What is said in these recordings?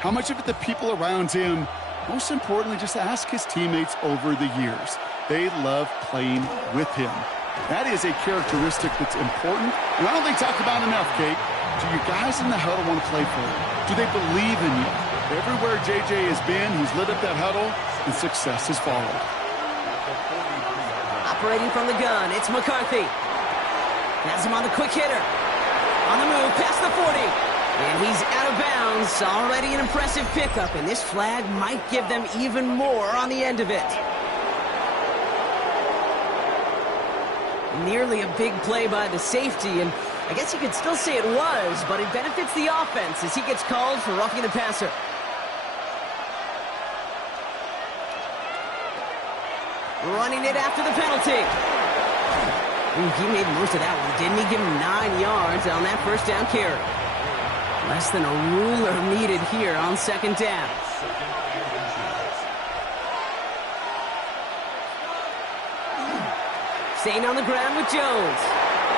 How much of it the people around him? Most importantly, just ask his teammates over the years. They love playing with him. That is a characteristic that's important, and I don't think talked about enough, Kate. Do your guys in the huddle want to play for you? Do they believe in you? Everywhere JJ has been, he's lit up that huddle, and success has followed. Operating from the gun, it's McCarthy. Has him on the quick hitter. On the move, past the 40. And he's out of bounds. Already an impressive pickup, and this flag might give them even more on the end of it. Nearly a big play by the safety, and I guess you could still say it was, but it benefits the offense as he gets called for roughing the passer. Running it after the penalty. Ooh, he made most of that one, didn't he? Give him 9 yards on that first down carry. Less than a ruler needed here on second down. Staying on the ground with Jones.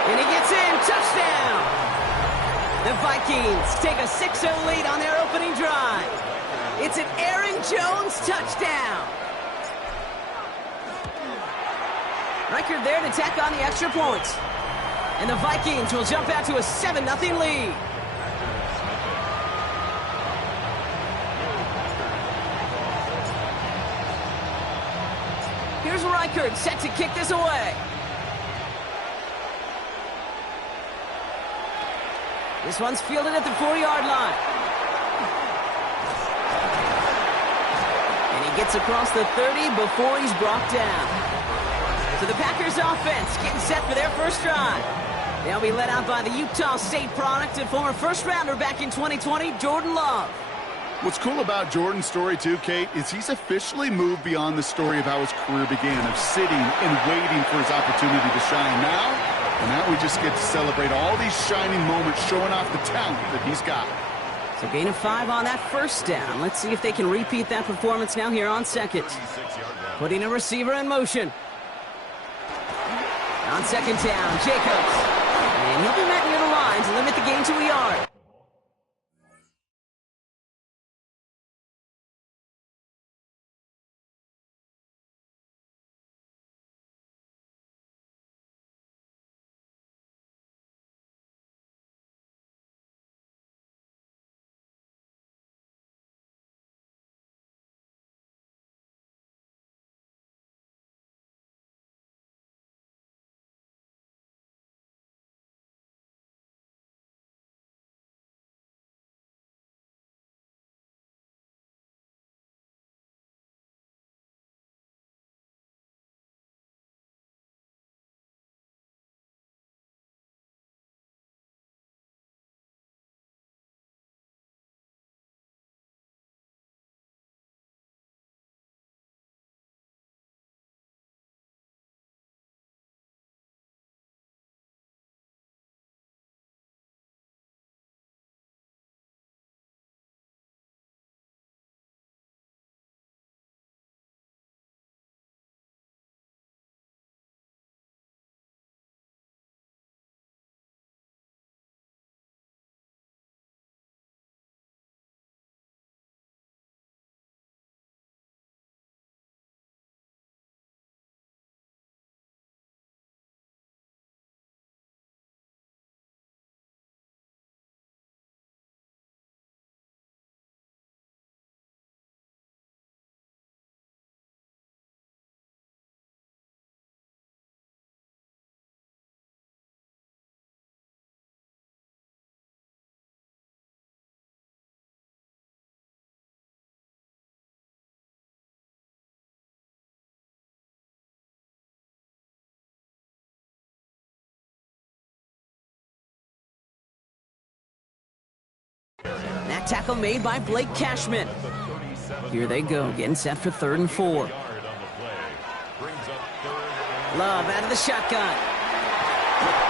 And he gets in. Touchdown! The Vikings take a 6-0 lead on their opening drive. It's an Aaron Jones touchdown. Reichard there to tack on the extra points. And the Vikings will jump out to a 7-0 lead. Here's Reichard set to kick this away. This one's fielded at the 4-yard line. And he gets across the 30 before he's brought down. So the Packers offense getting set for their first drive. They'll be led out by the Utah State product and former first-rounder back in 2020, Jordan Love. What's cool about Jordan's story, too, Kate, is he's officially moved beyond the story of how his career began, of sitting and waiting for his opportunity to shine. Now we just get to celebrate all these shining moments, showing off the talent that he's got. So gain of 5 on that first down. Let's see if they can repeat that performance now here on second. Putting a receiver in motion. On second down, Jacobs. And he'll be met near the line to limit the gain to a yard. That tackle made by Blake Cashman. Here they go, getting set for 3rd and 4. Love out of the shotgun.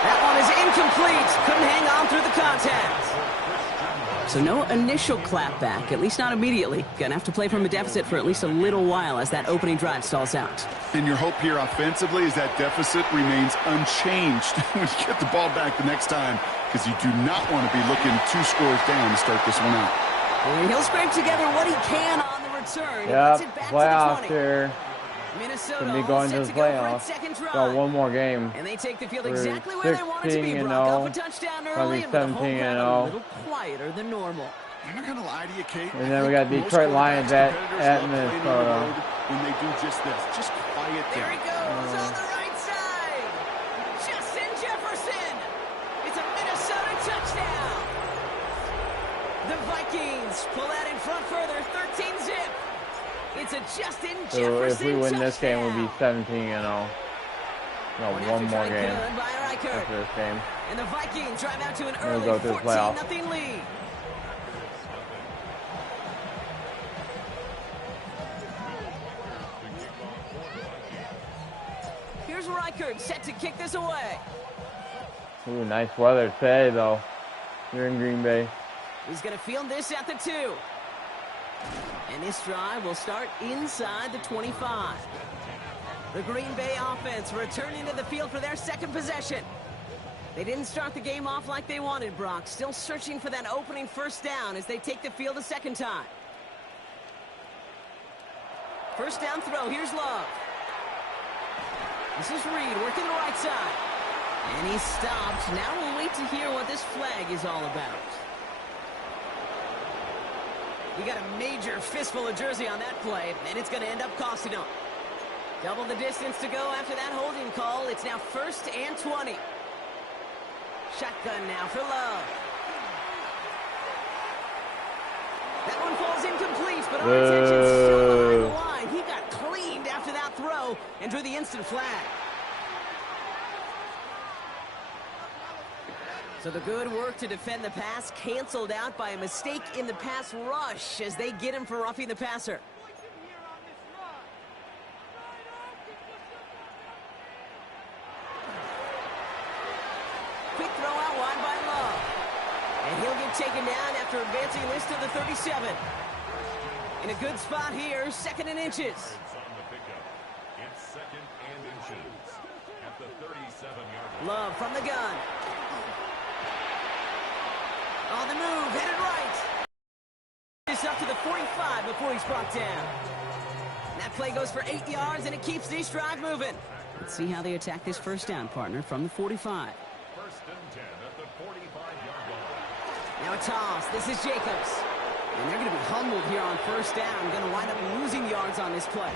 That one is incomplete. Couldn't hang on through the contact. So no initial clapback, at least not immediately. Gonna have to play from a deficit for at least a little while as that opening drive stalls out. And your hope here offensively is that deficit remains unchanged when you get the ball back the next time, because you do not want to be looking 2 scores down to start this one out. And he'll scrape together what he can on the return. Yep, playoffs here. Minnesota Gonna be going to the playoffs. Got one more game. And they take the field exactly where they want it to be. Brock up a touchdown early, and the home crowd a little quieter than normal. I'm not gonna lie to you, Kate. And then we got Detroit Lions at Minnesota. When they do just this, just quiet them. There he goes on the right side. Justin Jefferson. It's a Minnesota touchdown. The Vikings pull that in front further, 13-zip. It's a Justin Jefferson touchdown. So if we win this game, we'll be 17-0. No, one more game after this game. And the Vikings drive out to an early 14-0 lead. Here's Reichert set to kick this away. Ooh, nice weather today, though. You're in Green Bay. He's going to field this at the 2. And this drive will start inside the 25. The Green Bay offense returning to the field for their second possession. They didn't start the game off like they wanted, Brock. Still searching for that opening first down as they take the field a second time. First down throw. Here's Love. This is Reed working the right side. And he stopped. Now we'll wait to hear what this flag is all about. He got a major fistful of jersey on that play, and it's going to end up costing him. Double the distance to go after that holding call. It's now 1st and 20. Shotgun now for Love. That one falls incomplete, but our attention's still behind the line. He got cleaned after that throw and drew the instant flag. So the good work to defend the pass canceled out by a mistake in the pass rush as they get him for roughing the passer. Quick throw out wide by Love. And he'll get taken down after advancing this to the 37. In a good spot here, 2nd and inches. It's 2nd and inches at the 37-yard line. Love from the gun. On the move, headed right. It's up to the 45 before he's brought down. That play goes for 8 yards, and it keeps this drive moving. Let's see how they attack this first down, partner, from the 45. 1st and 10 at the 45-yard line. Now a toss. This is Jacobs. And they're going to be humbled here on first down. Going to wind up losing yards on this play.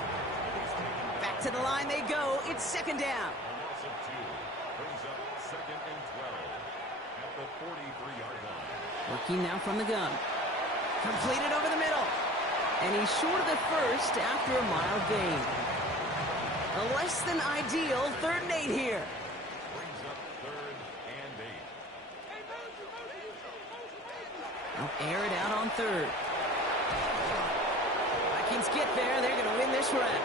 Back to the line they go. It's 2nd down. A loss of 2 brings up 2nd and 12 at the 43-yard line. Working now from the gun. Completed over the middle. And he's short of the first after a mild gain. A less than ideal 3rd and 8 here. Brings up 3rd and 8. They'll air it out on 3rd. Vikings get there. They're going to win this round.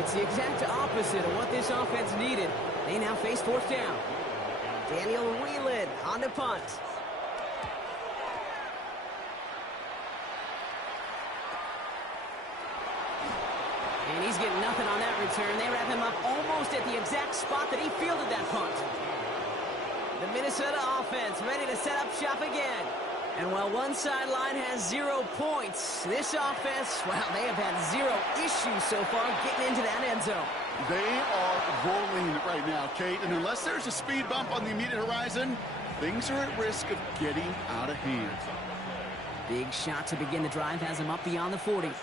It's the exact opposite of what this offense needed. They now face 4th down. Daniel Whelan on the punt. And he's getting nothing on that return. They wrap him up almost at the exact spot that he fielded that punt. The Minnesota offense ready to set up shop again. And while one sideline has 0 points, this offense, well, they have had 0 issues so far getting into that end zone. They are rolling right now, Kate, and unless there's a speed bump on the immediate horizon, things are at risk of getting out of hand. Big shot to begin the drive has him up beyond the 40. 1st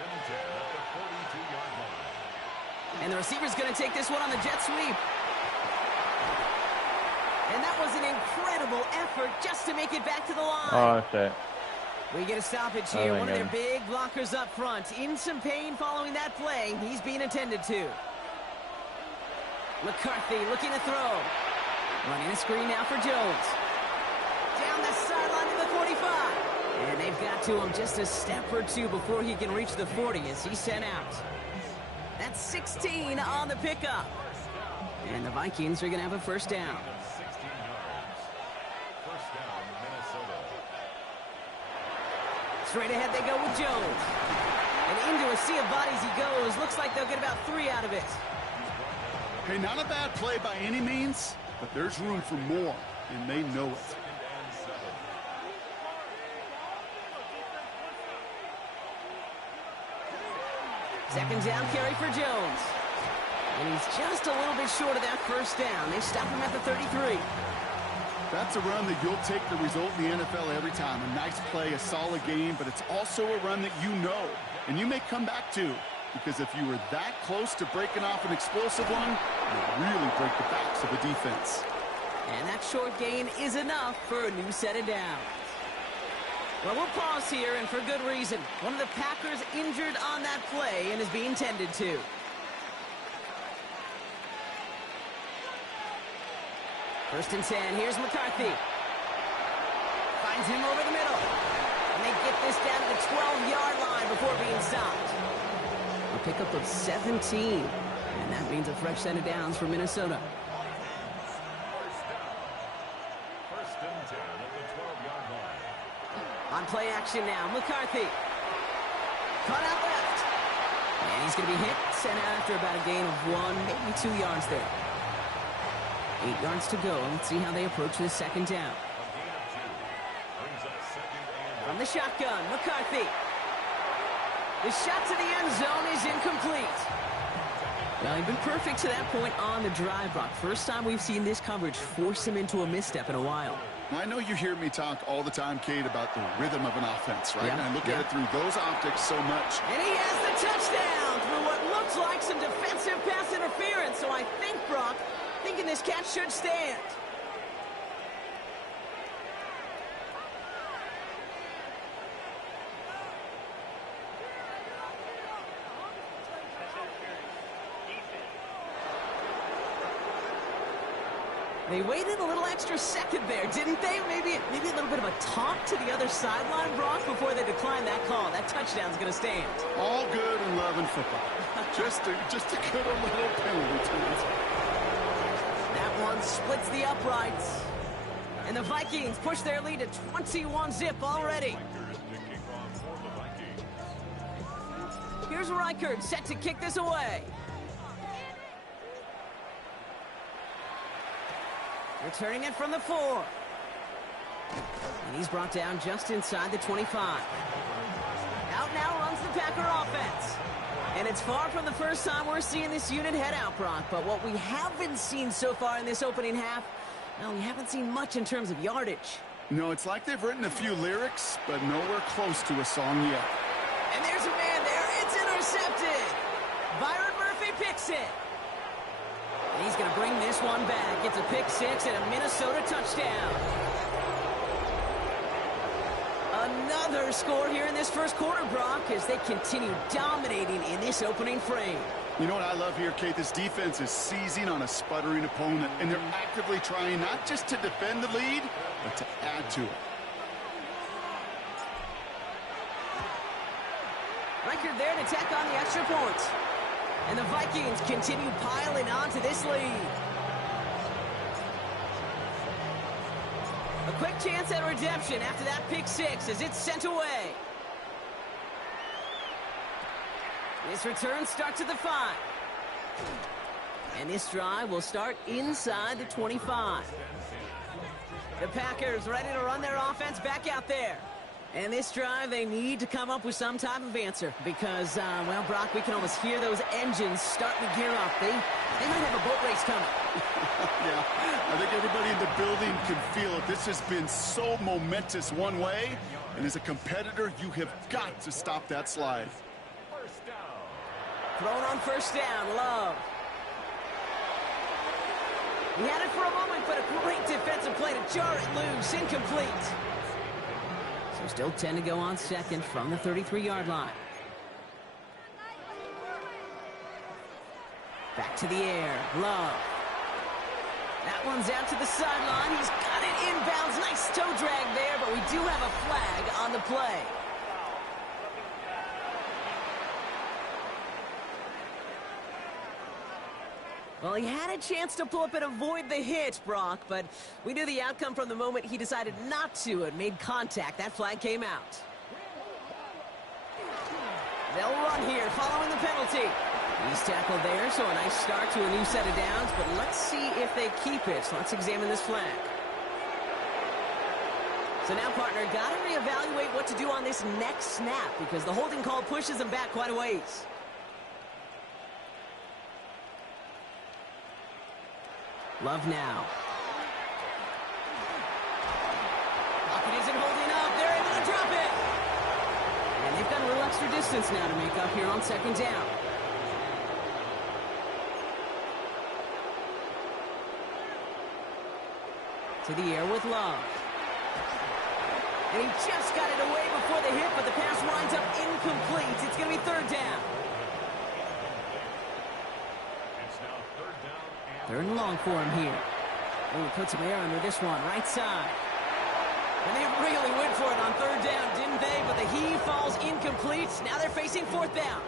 and 10 at the 42-yard line. And the receiver's going to take this one on the jet sweep. And that was an incredible effort just to make it back to the line. Oh, shit. We get a stoppage here. One of their big blockers up front. In some pain following that play. He's being attended to. McCarthy looking to throw. Running a screen now for Jones. Down the sideline to the 45. And they've got to him just a step or 2 before he can reach the 40 as he's sent out. That's 16 on the pickup. And the Vikings are going to have a first down. 16 yards. First down, Minnesota. Straight ahead they go with Jones. And into a sea of bodies he goes. Looks like they'll get about 3 out of it. Hey, not a bad play by any means, but there's room for more, and they know it. 2nd and 7. Second down carry for Jones. And he's just a little bit short of that first down. They stop him at the 33. That's a run that you'll take the result in the NFL every time. A nice play, a solid game, but it's also a run that you know, and you may come back to, because if you were that close to breaking off an explosive one, you'll really break the backs of a defense. And that short gain is enough for a new set of downs. Well, we'll pause here, and for good reason. One of the Packers injured on that play and is being tended to. First and 10, here's McCarthy. Finds him over the middle. And they get this down to the 12-yard line before being stopped. A pickup of 17. And that means a fresh set of downs for Minnesota. First and 10 at the 12-yard line. On play action now, McCarthy. Caught out left. And he's going to be hit, sent out after about a gain of 1, maybe 2 yards there. 8 yards to go. Let's see how they approach this second down. From the shotgun, McCarthy. The shot to the end zone is incomplete. Well, he's been perfect to that point on the drive, Brock. First time we've seen this coverage force him into a misstep in a while. I know you hear me talk all the time, Kate, about the rhythm of an offense, right? Yeah, And I look at it through those optics so much. And he has the touchdown through what looks like some defensive pass interference. So I think, Brock, thinking this catch should stand. They waited a little extra second there, didn't they? Maybe a little bit of a taunt to the other sideline, Brock, before they declined that call. That touchdown's going to stand. All good in love and football. just a good little penalty to it. That one splits the uprights. And the Vikings push their lead to 21-zip already. Here's Reichard set to kick this away. Returning it from the 4. And he's brought down just inside the 25. Out now runs the Packer offense. And it's far from the first time we're seeing this unit head out, Brock. But what we haven't seen so far in this opening half, well, we haven't seen much in terms of yardage. No, it's like they've written a few lyrics, but nowhere close to a song yet. And there's a man there. It's intercepted. Byron Murphy picks it. And he's going to bring this one back. It's a pick 6 and a Minnesota touchdown. Another score here in this first quarter, Brock, as they continue dominating in this opening frame. You know what I love here, Kate? This defense is seizing on a sputtering opponent, and they're actively trying not just to defend the lead, but to add to it. Reichard there to tack on the extra point. And the Vikings continue piling on to this lead. A quick chance at redemption after that pick 6 as it's sent away. This return starts at the 5. And this drive will start inside the 25. The Packers ready to run their offense back out there. And this drive, they need to come up with some type of answer because, well, Brock, we can almost hear those engines starting to gear up. They might have a boat race coming. Yeah, I think everybody in the building can feel it. This has been so momentous one way, and as a competitor, you have got to stop that slide. First down. Thrown on first down, Love. He had it for a moment, but a great defensive play to jar it loose, incomplete. So still 10 to go on second from the 33-yard line. Back to the air, Love. That one's out to the sideline. He's got it inbounds. Nice toe drag there, but we do have a flag on the play. Well, he had a chance to pull up and avoid the hit, Brock, but we knew the outcome from the moment he decided not to and made contact. That flag came out. They'll run here following the penalty. He's tackled there, so a nice start to a new set of downs, but let's see if they keep it. So let's examine this flag. So now, partner, got to reevaluate what to do on this next snap because the holding call pushes him back quite a ways. Love now. Pocket isn't holding up. They're able to drop it. And they've got a little extra distance now to make up here on second down. To the air with Love. And he just got it away before the hit, but the pass winds up incomplete. It's going to be third down. Third and long for him here. Oh, he put some air under this one, right side. And they really went for it on third down, didn't they? But the heave falls incomplete. Now they're facing fourth down.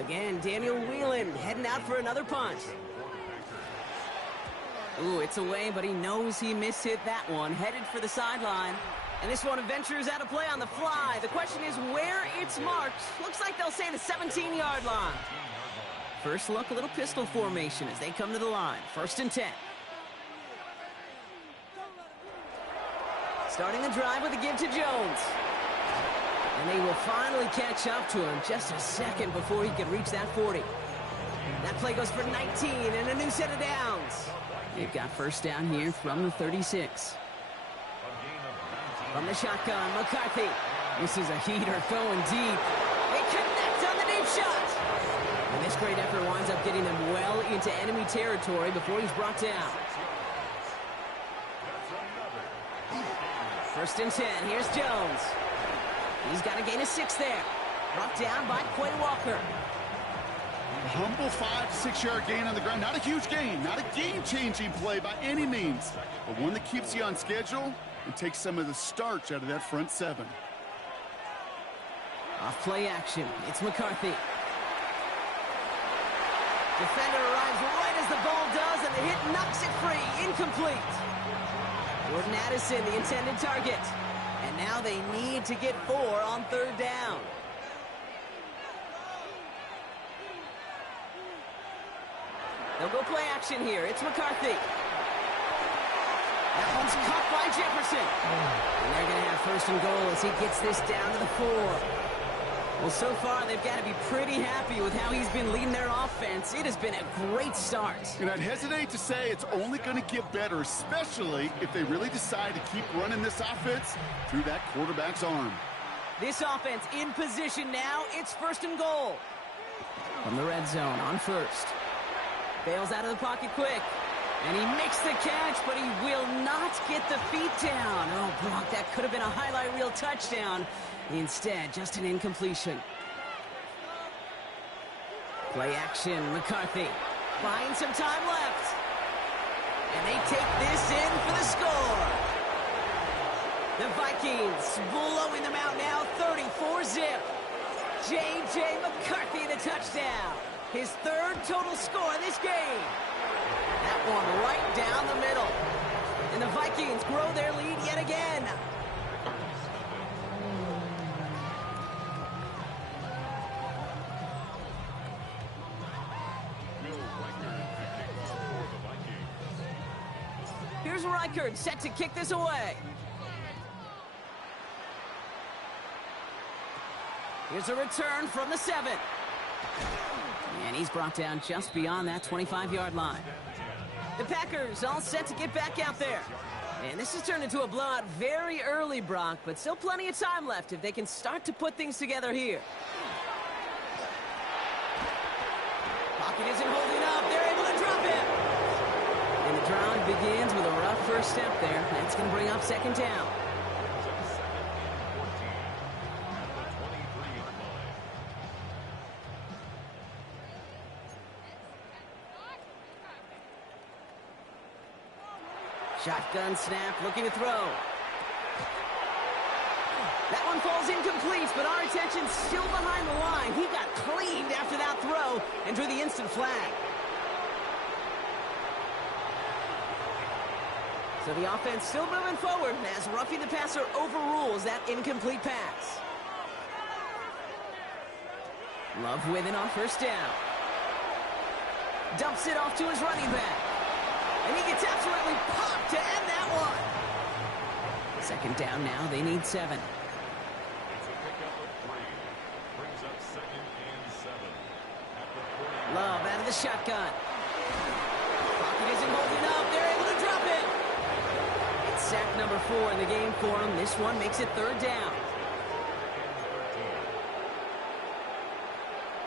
Again, Daniel Whelan heading out for another punt. Ooh, it's away, but he knows he mishit that one. Headed for the sideline. And this one ventures out of play on the fly. The question is where it's marked. Looks like they'll say the 17-yard line. First look, a little pistol formation as they come to the line. First and 10. Starting the drive with a give to Jones. And they will finally catch up to him just a second before he can reach that 40. That play goes for 19 and a new set of downs. They've got first down here from the 36. From the shotgun, McCarthy. This is a heater going deep. They connect on the deep shot. And this great effort winds up getting them well into enemy territory before he's brought down. First and 10. Here's Jones. He's got a gain of 6 there. Brought down by Quay Walker. A humble 5 to 6 yard gain on the ground. Not a huge gain. Not a game-changing play by any means. But one that keeps you on schedule and takes some of the starch out of that front 7. Off play action. It's McCarthy. Defender arrives right as the ball does, and the hit knocks it free. Incomplete. Jordan Addison, the intended target. And now they need to get 4 on third down. They'll go play action here. It's McCarthy. That one's caught by Jefferson. And they're going to have first and goal as he gets this down to the 4. Well, so far, they've got to be pretty happy with how he's been leading their offense. It has been a great start. And I'd hesitate to say it's only going to get better, especially if they really decide to keep running this offense through that quarterback's arm. This offense in position now. It's first and goal. From the red zone on first. Bails out of the pocket quick. And he makes the catch, but he will not get the feet down. Oh, Brock, that could have been a highlight reel touchdown. Instead, just an incompletion. Play action, McCarthy. Buying some time left. And they take this in for the score. The Vikings blowing them out now, 34-zip. J.J. McCarthy the touchdown. His third total score in this game. That one right down the middle. And the Vikings grow their lead yet again. Here's Reichard set to kick this away. Here's a return from the 7. And he's brought down just beyond that 25-yard line. The Packers all set to get back out there. And this has turned into a blowout very early, Brock, but still plenty of time left if they can start to put things together here. Pocket isn't holding up. They're able to drop it. And the drive begins with a rough first step there. That's going to bring up second down. Shotgun snap, looking to throw. That one falls incomplete, but our attention's still behind the line. He got cleaned after that throw and drew the instant flag. So the offense still moving forward as roughing the passer overrules that incomplete pass. Love with it on first down. Dumps it off to his running back. And he gets absolutely popped to end that one. Second down now. They need 7. It's a pickup of 3. Brings up second and 7. At the 40. Love out of the shotgun. Pocket isn't him holding up. They're able to drop it. It's sack number 4 in the game for him. This one makes it 3rd down.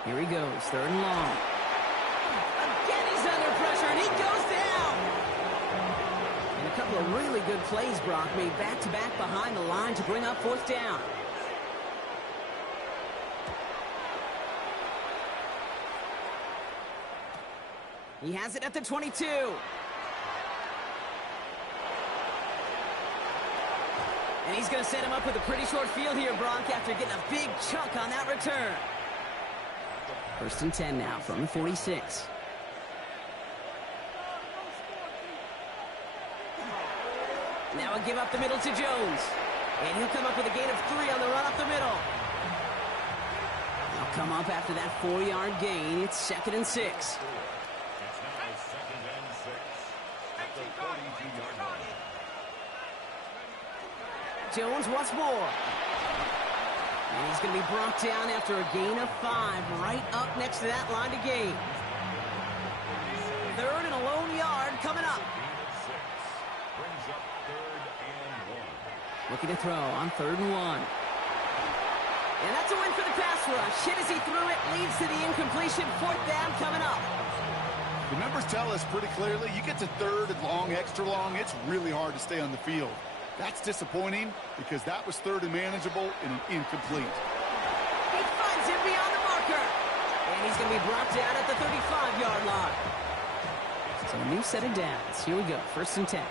Here he goes, 3rd and long. Again, he's under pressure, and he goes down. And a couple of really good plays, Brock, made back-to-back behind the line to bring up 4th down. He has it at the 22. And he's going to set him up with a pretty short field here, Brock, after getting a big chunk on that return. 1st and 10 now from the 46. Now a give up the middle to Jones. And he'll come up with a gain of 3 on the run up the middle. He'll come up after that 4-yard gain. It's 2nd and 6. It's now 2nd and 6 at the 42-yard line. Jones once more. And he's going to be brought down after a gain of 5, right up next to that line to gain. 3rd and a lone yard coming up. Brings up 3rd and 1. Looking to throw on 3rd and 1. And that's a win for the pass rush. Hit as he threw it, leads to the incompletion. 4th down coming up. The numbers tell us pretty clearly, you get to 3rd and long, extra long, it's really hard to stay on the field. That's disappointing because that was 3rd and manageable and an incomplete. He finds him beyond the marker. And he's going to be brought down at the 35-yard line. So a new set of downs. Here we go, 1st and 10.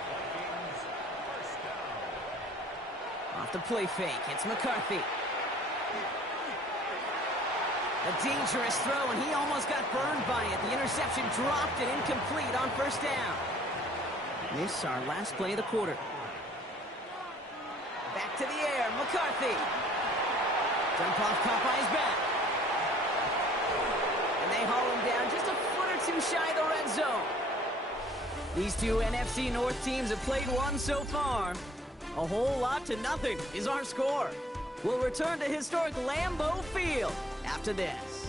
Off the play fake, it's McCarthy. A dangerous throw, and he almost got burned by it. The interception dropped and incomplete on 1st down. This is our last play of the quarter. Back to the air, McCarthy. Jump off caught by his back. And they haul him down just a foot or 2 shy of the red zone. These 2 NFC North teams have played one so far. A whole lot to nothing is our score. We'll return to historic Lambeau Field after this.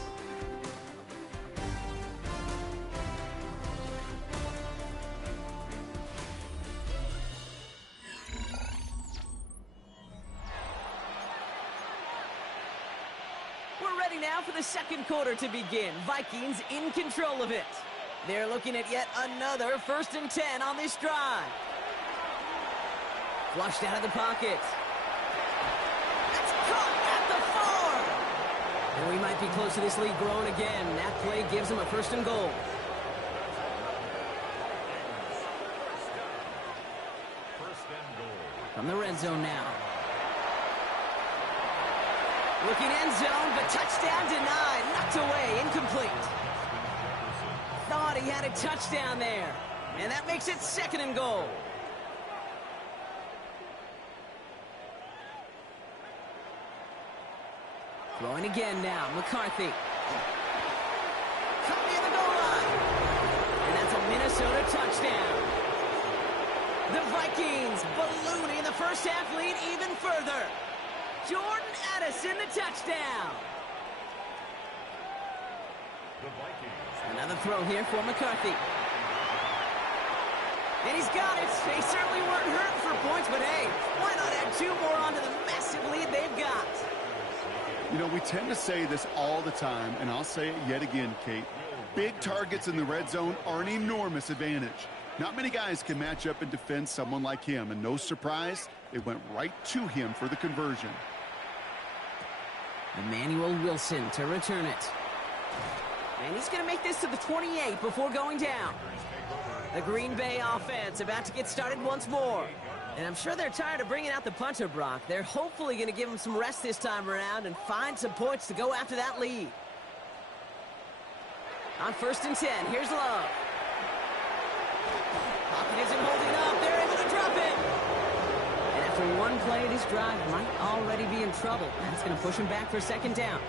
We're ready now for the 2nd quarter to begin. Vikings in control of it. They're looking at yet another 1st and 10 on this drive. Flushed out of the pocket. That's caught at the 4. And we might be close to this lead growing again. That play gives them a 1st and goal. From the red zone now. Looking end zone, but touchdown denied. Knocked away, incomplete. Thought he had a touchdown there. And that makes it 2nd and goal. Throwing again now, McCarthy. Caught near the goal line. And that's a Minnesota touchdown. The Vikings ballooning the 1st half lead even further. Jordan Addison, the touchdown. The Vikings. Another throw here for McCarthy. And he's got it. They certainly weren't hurting for points, but hey, why not add 2 more onto the massive lead they've got? You know, we tend to say this all the time, and I'll say it yet again, Kate. Big targets in the red zone are an enormous advantage. Not many guys can match up and defend someone like him, and no surprise, it went right to him for the conversion. Emmanuel Wilson to return it. And he's going to make this to the 28 before going down. The Green Bay offense about to get started once more. And I'm sure they're tired of bringing out the punter, Brock. They're hopefully going to give him some rest this time around and find some points to go after that lead. On 1st and 10, here's Love. Pocket isn't holding up. They're able to drop it. And after one play, this drive might already be in trouble. That's going to push him back for 2nd down.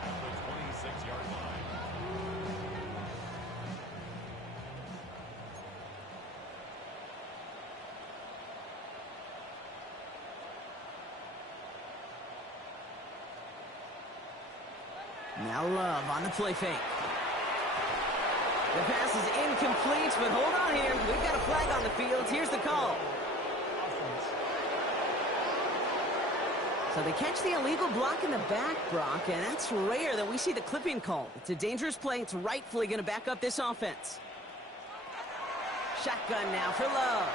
The 26-yard line. Now Love on the play fake. The pass is incomplete, but hold on here. We've got a flag on the field. Here's the call. So they catch the illegal block in the back, Brock, and that's rare that we see the clipping call. It's a dangerous play. It's rightfully going to back up this offense. Shotgun now for Love.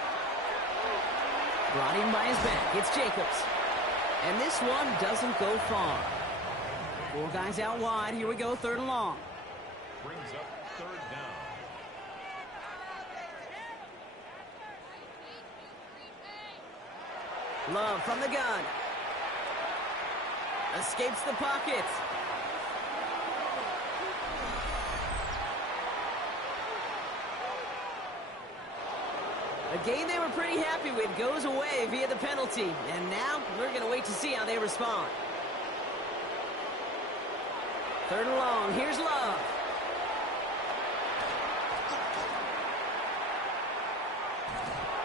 Brought in by his back. It's Jacobs. And this one doesn't go far. 4 guys out wide. Here we go, 3rd and long. Brings up 3rd down. Love from the gun. Escapes the pocket. A game they were pretty happy with goes away via the penalty. And now we're going to wait to see how they respond. 3rd and long. Here's Love.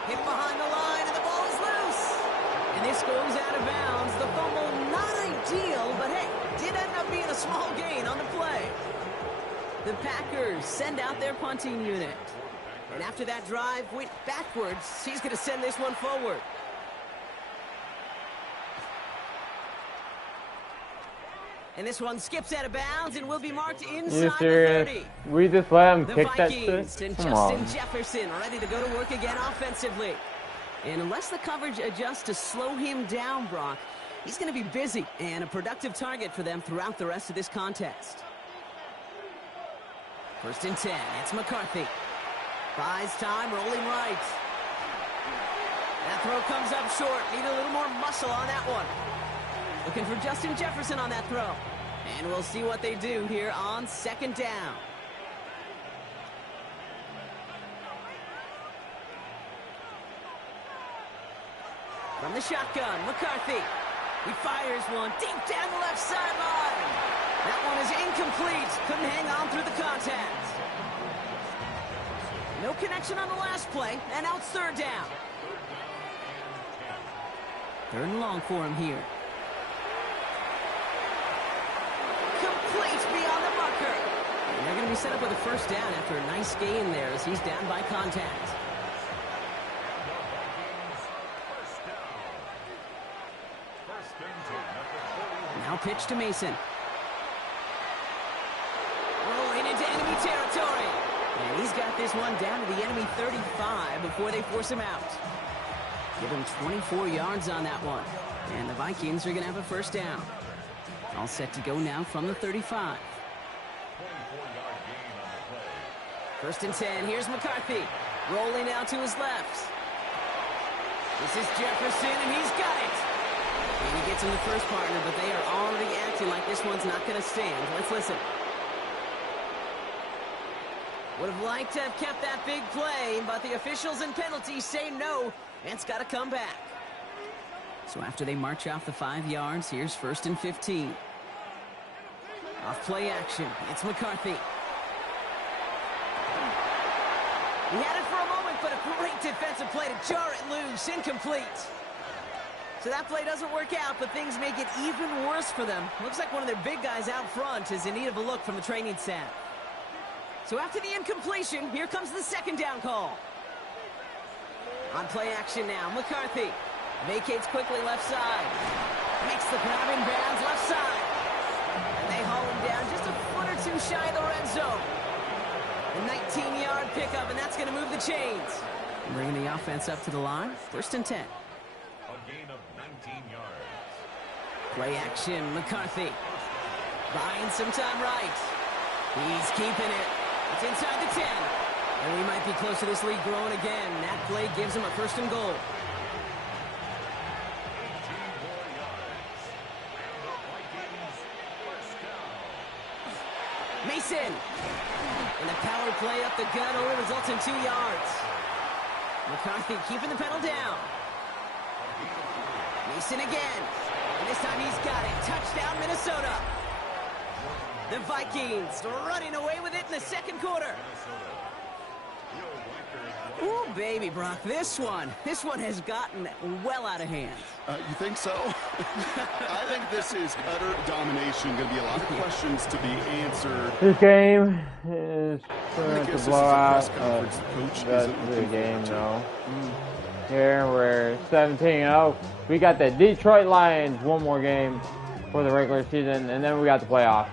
Hit behind the line, and the ball is loose. And this goes out of bounds. The fumble, not ideal, but hey, did end up being a small gain on the play. The Packers send out their punting unit. And after that drive went backwards, he's going to send this one forward. And this one skips out of bounds and will be marked inside the 30. We just let him The kick that Vikings shit? and Come Justin on. Jefferson ready to go to work again offensively. And unless the coverage adjusts to slow him down, Brock, he's going to be busy and a productive target for them throughout the rest of this contest. 1st and 10. It's McCarthy. Buys time, rolling right. That throw comes up short. Need a little more muscle on that one. Looking for Justin Jefferson on that throw. And we'll see what they do here on 2nd down. From the shotgun, McCarthy. He fires one deep down the left sideline. That one is incomplete. Couldn't hang on through the contact. No connection on the last play, and now it's 3rd down. 3rd and long for him here. Complete beyond the marker. And they're going to be set up with a 1st down after a nice gain there as he's down by contact. Now pitch to Mason. Rolling into enemy territory. And he's got this one down to the enemy 35 before they force him out. Give him 24 yards on that one. And the Vikings are going to have a 1st down. All set to go now from the 35. 24-yard gain on the play. 1st and 10. Here's McCarthy. Rolling out to his left. This is Jefferson, and he's got it. And he gets him the first partner, but they are already acting like this one's not going to stand. Let's listen. Would have liked to have kept that big play, but the officials and penalties say no, and it's got to come back. So after they march off the 5 yards, here's 1st and 15. Off play action. It's McCarthy. He had it for a moment, but a great defensive play to jar it loose. Incomplete. So that play doesn't work out, but things make it even worse for them. Looks like one of their big guys out front is in need of a look from the training staff. So after the incompletion, here comes the 2nd down call. On play action now, McCarthy vacates quickly left side. Makes the grab in bounds left side. And they haul him down just a foot or 2 shy of the red zone. A 19-yard pickup, and that's going to move the chains. Bringing the offense up to the line. 1st and 10. A gain of 19 yards. Play action, McCarthy. Buying some time right. He's keeping it. It's inside the 10. And we might be close to this lead growing again. That play gives him a 1st and goal. 18 more yards. And the Vikings 1st down. Mason. And the power play up the gut only results in 2 yards. McCarthy keeping the pedal down. Mason again. And this time he's got it. Touchdown, Minnesota. The Vikings running away with it in the 2nd quarter. Ooh, baby, Brock, this one has gotten well out of hand. You think so? I think this is utter domination. Going to be a lot of questions to be answered. This game is pretty much a This blowout. is a press conference the coach That's isn't the looking game, forward though. Here we're 17-0. We got the Detroit Lions one more game for the regular season, and then we got the playoffs.